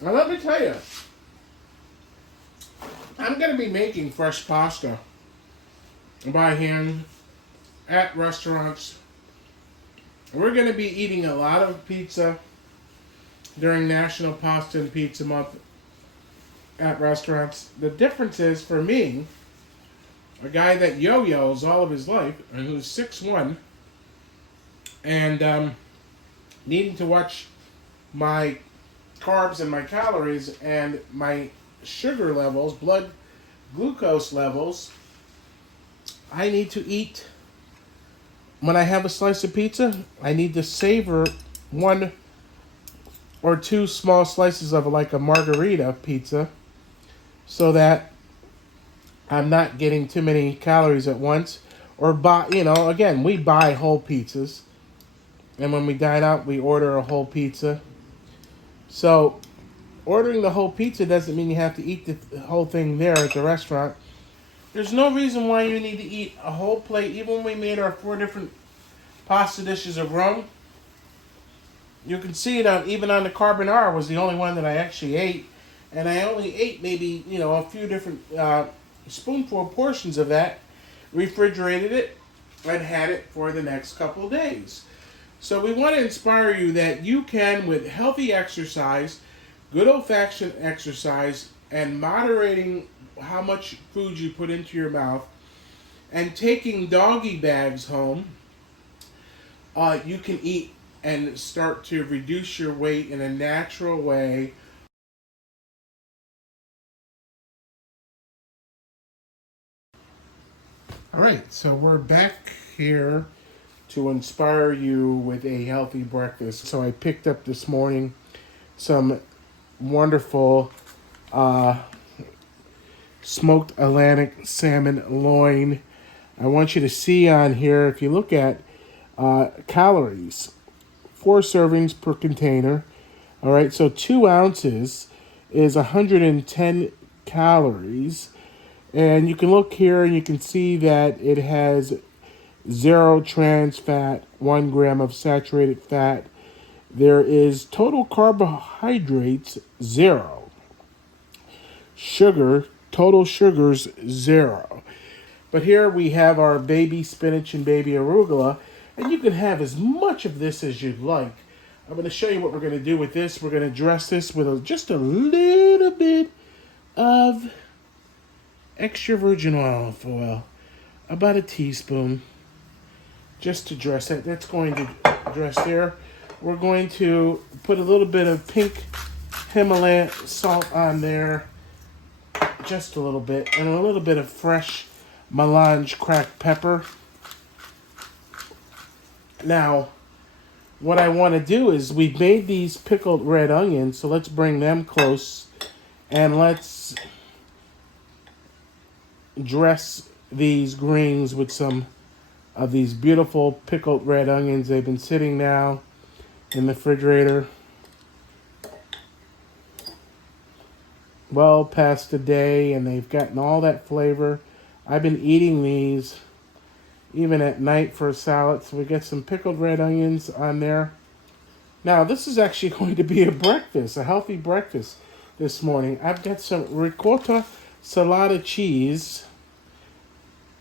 Now let me tell you, I'm going to be making fresh pasta by hand at restaurants. We're going to be eating a lot of pizza during National Pasta and Pizza Month at restaurants. The difference is, for me, a guy that yo-yos all of his life and who's 6'1", and needing to watch my carbs and my calories and my sugar levels, blood glucose levels, I need to eat. When I have a slice of pizza, I need to savor 1 or 2 small slices of like a margarita pizza so that I'm not getting too many calories at once. Or buy, again, we buy whole pizzas. And when we dine out, we order a whole pizza. So ordering the whole pizza doesn't mean you have to eat the whole thing there at the restaurant. There's no reason why you need to eat a whole plate. Even when we made our 4 different pasta dishes of Rome, you can see it even on the carbonara was the only one that I actually ate. And I only ate maybe, a few different spoonful portions of that, refrigerated it, and had it for the next couple of days. So we want to inspire you that you can, with healthy exercise, good old-fashioned exercise, and moderating how much food you put into your mouth, and taking doggy bags home, you can eat and start to reduce your weight in a natural way. All right, so we're back here to inspire you with a healthy breakfast. So I picked up this morning some wonderful smoked Atlantic salmon loin. I want you to see on here, if you look at calories, 4 servings per container. All right, so 2 ounces is 110 calories. And you can look here and you can see that it has 0 trans fat, 1 gram of saturated fat. There is total carbohydrates 0. Sugar, total sugars 0. But here we have our baby spinach and baby arugula, and you can have as much of this as you'd like. I'm going to show you what we're going to do with this. We're going to dress this with just a little bit of extra virgin olive oil, about a teaspoon, just to dress it. That's going to dress there. We're going to put a little bit of pink Himalayan salt on there, just a little bit, and a little bit of fresh melange cracked pepper. Now, what I want to do is, we've made these pickled red onions, so let's bring them close and let's dress these greens with some of these beautiful pickled red onions. They've been sitting now in the refrigerator well past a day, and they've gotten all that flavor. I've been eating these even at night for a salad, so we get some pickled red onions on there. Now, this is actually going to be a breakfast, a healthy breakfast this morning. I've got some ricotta salata cheese,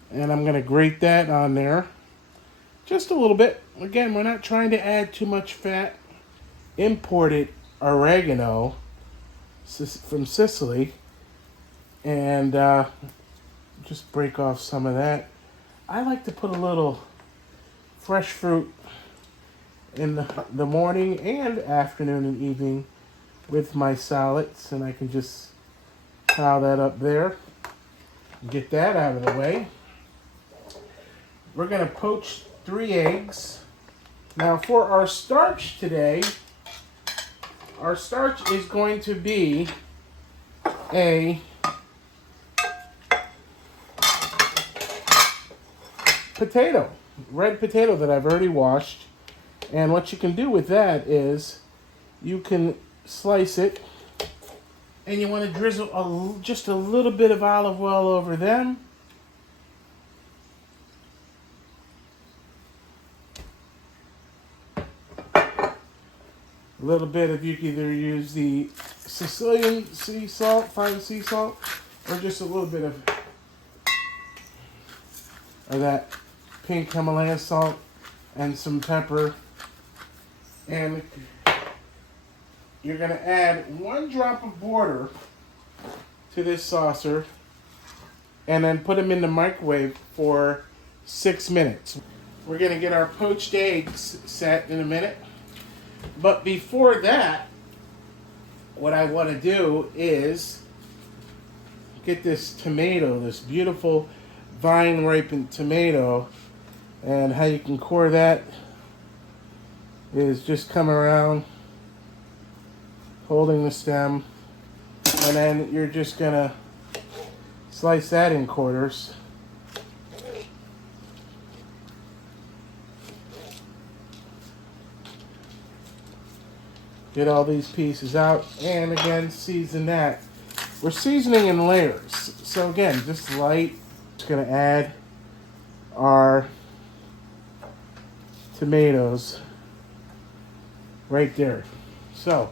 and I'm going to grate that on there. Just a little bit. Again, we're not trying to add too much fat. Imported oregano from Sicily. And just break off some of that. I like to put a little fresh fruit in the morning and afternoon and evening with my salads. And I can just pile that up there. Get that out of the way. We're going to poach 3 eggs. Now for our starch today, our starch is going to be a potato, red potato that I've already washed. And what you can do with that is you can slice it, and you want to drizzle just a little bit of olive oil over them. little bit of, you can either use the Sicilian sea salt, fine sea salt, or just a little bit of that pink Himalaya salt and some pepper. And you're going to add 1 drop of water to this saucer and then put them in the microwave for 6 minutes. We're going to get our poached eggs set in a minute. But before that, what I want to do is get this tomato, this beautiful vine-ripened tomato. And how you can core that is just come around holding the stem, and then you're just going to slice that in quarters. Get all these pieces out, and again, season that. We're seasoning in layers. So again, just light. Just gonna add our tomatoes right there. So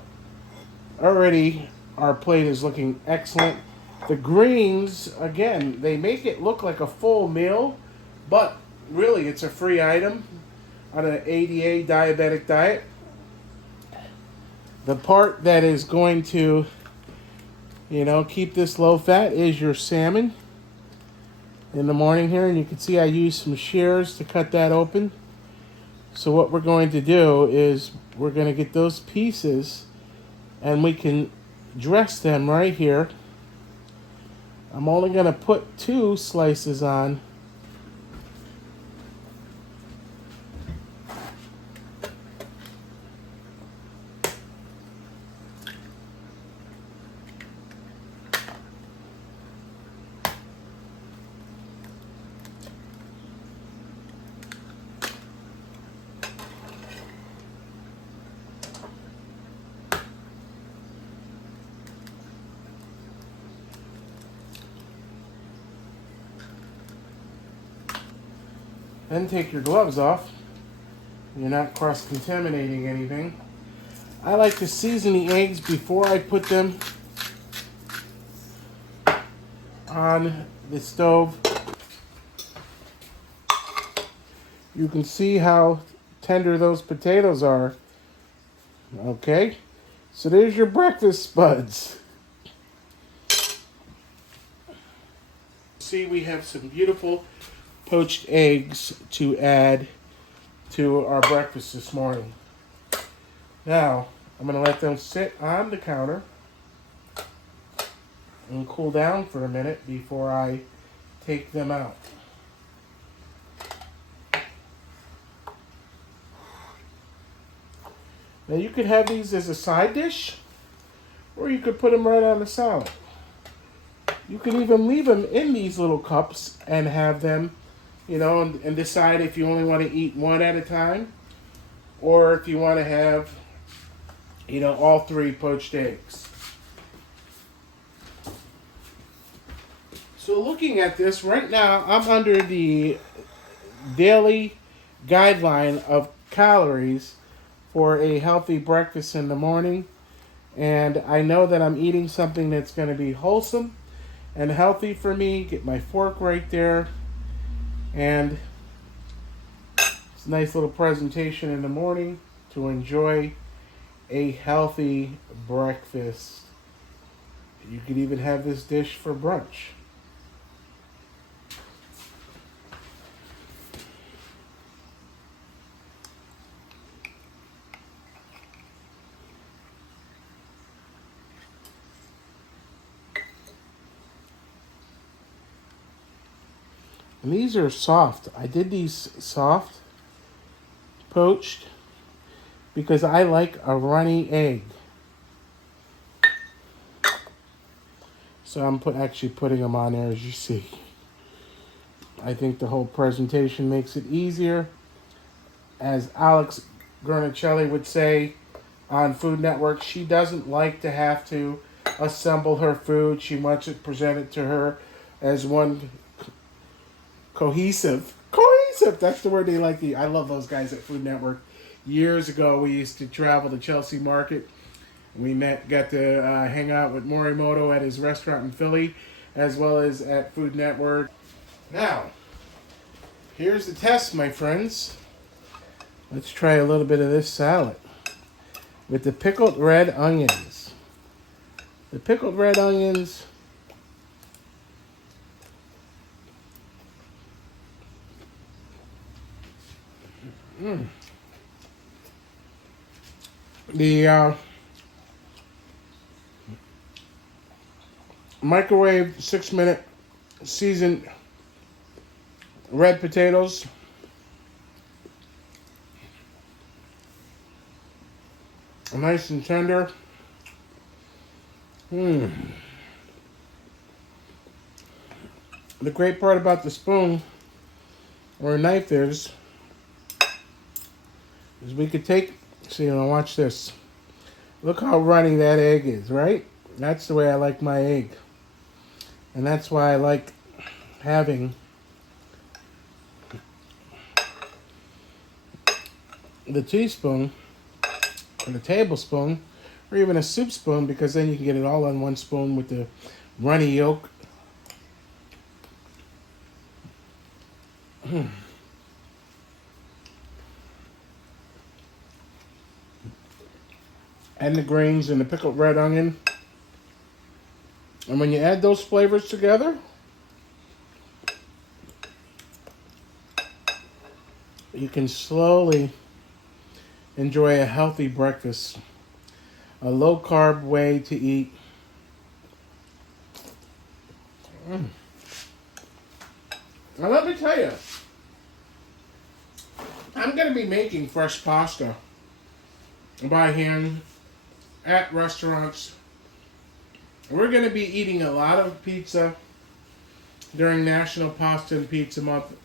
already our plate is looking excellent. The greens, again, they make it look like a full meal, but really it's a free item on an ADA diabetic diet. The part that is going to, keep this low fat is your salmon in the morning here. And you can see I use some shears to cut that open. So what we're going to do is we're going to get those pieces and we can dress them right here. I'm only going to put 2 slices on. Then take your gloves off. You're not cross-contaminating anything. I like to season the eggs before I put them on the stove. You can see how tender those potatoes are. Okay, so there's your breakfast spuds. See, we have some beautiful poached eggs to add to our breakfast this morning. Now, I'm going to let them sit on the counter and cool down for a minute before I take them out. Now, you could have these as a side dish, or you could put them right on the salad. You can even leave them in these little cups and have them, and decide if you only want to eat one at a time, or if you want to have, all 3 poached eggs. So looking at this right now, I'm under the daily guideline of calories for a healthy breakfast in the morning. And I know that I'm eating something that's going to be wholesome and healthy for me. Get my fork right there. And it's a nice little presentation in the morning to enjoy a healthy breakfast. You could even have this dish for brunch. And these are soft. I did these soft, poached, because I like a runny egg. So I'm actually putting them on there, as you see. I think the whole presentation makes it easier. As Alex Gurnicelli would say on Food Network, she doesn't like to have to assemble her food. She wants it presented to her as one cohesive, that's the word they like to use. I love those guys at Food Network. years ago, we used to travel to Chelsea Market. We got to hang out with Morimoto at his restaurant in Philly, as well as at Food Network. Now, here's the test, my friends. Let's try a little bit of this salad with the pickled red onions. The pickled red onions. The microwave 6-minute seasoned red potatoes. Nice and tender. The great part about the spoon or a knife is we could take, see, now watch this. Look how runny that egg is, right? That's the way I like my egg. And that's why I like having the teaspoon or the tablespoon or even a soup spoon, because then you can get it all on one spoon with the runny yolk. And the greens and the pickled red onion. And when you add those flavors together, you can slowly enjoy a healthy breakfast. A low-carb way to eat. Now let me tell you, I'm going to be making fresh pasta by hand at restaurants. We're going to be eating a lot of pizza during National Pasta and Pizza Month.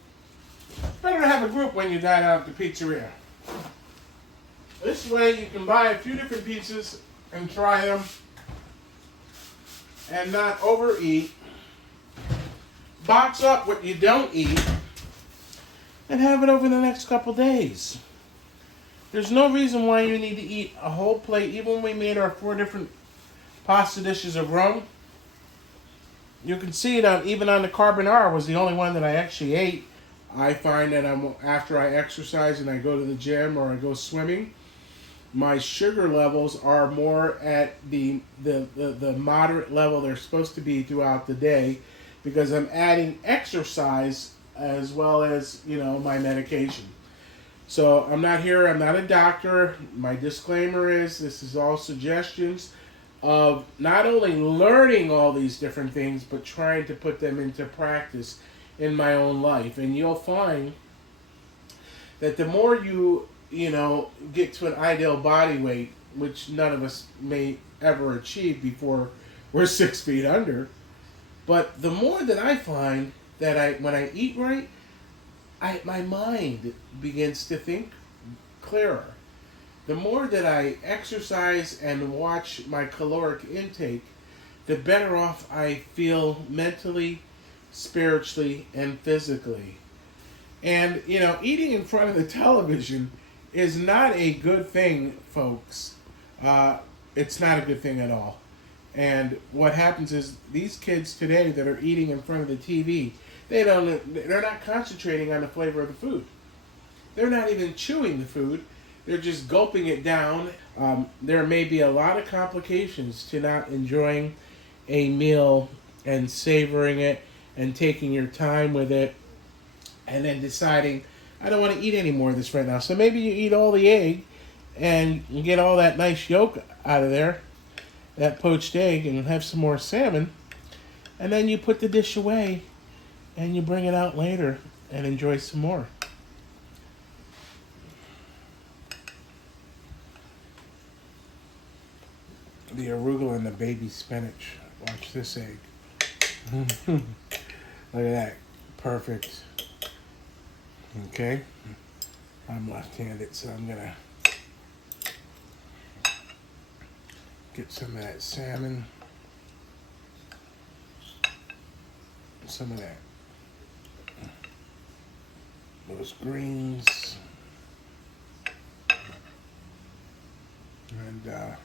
Better to have a group when you dine out at the pizzeria. This way you can buy a few different pizzas and try them and not overeat. Box up what you don't eat and have it over the next couple days. There's no reason why you need to eat a whole plate. Even when we made our 4 different pasta dishes of Rome, you can see it even on the carbonara was the only one that I actually ate. I find that after I exercise and I go to the gym or I go swimming, my sugar levels are more at the moderate level they're supposed to be throughout the day, because I'm adding exercise as well as, my medication. So I'm not a doctor. My disclaimer is this is all suggestions of not only learning all these different things, but trying to put them into practice in my own life. And you'll find that the more you get to an ideal body weight, which none of us may ever achieve before we're 6 feet under, but the more that I find that when I eat right, my mind begins to think clearer. The more that I exercise and watch my caloric intake, the better off I feel mentally, spiritually, and physically. And, eating in front of the television is not a good thing, folks. It's not a good thing at all. And what happens is these kids today that are eating in front of the TV, they're not concentrating on the flavor of the food. They're not even chewing the food. They're just gulping it down. There may be a lot of complications to not enjoying a meal and savoring it and taking your time with it and then deciding, I don't want to eat any more of this right now. So maybe you eat all the egg and you get all that nice yolk out of there, that poached egg, and have some more salmon. And then you put the dish away and you bring it out later and enjoy some more. The arugula and the baby spinach. Watch this egg. Look at that. Perfect. Okay. I'm left-handed, so I'm going to get some of that salmon. Some of that. Those greens. And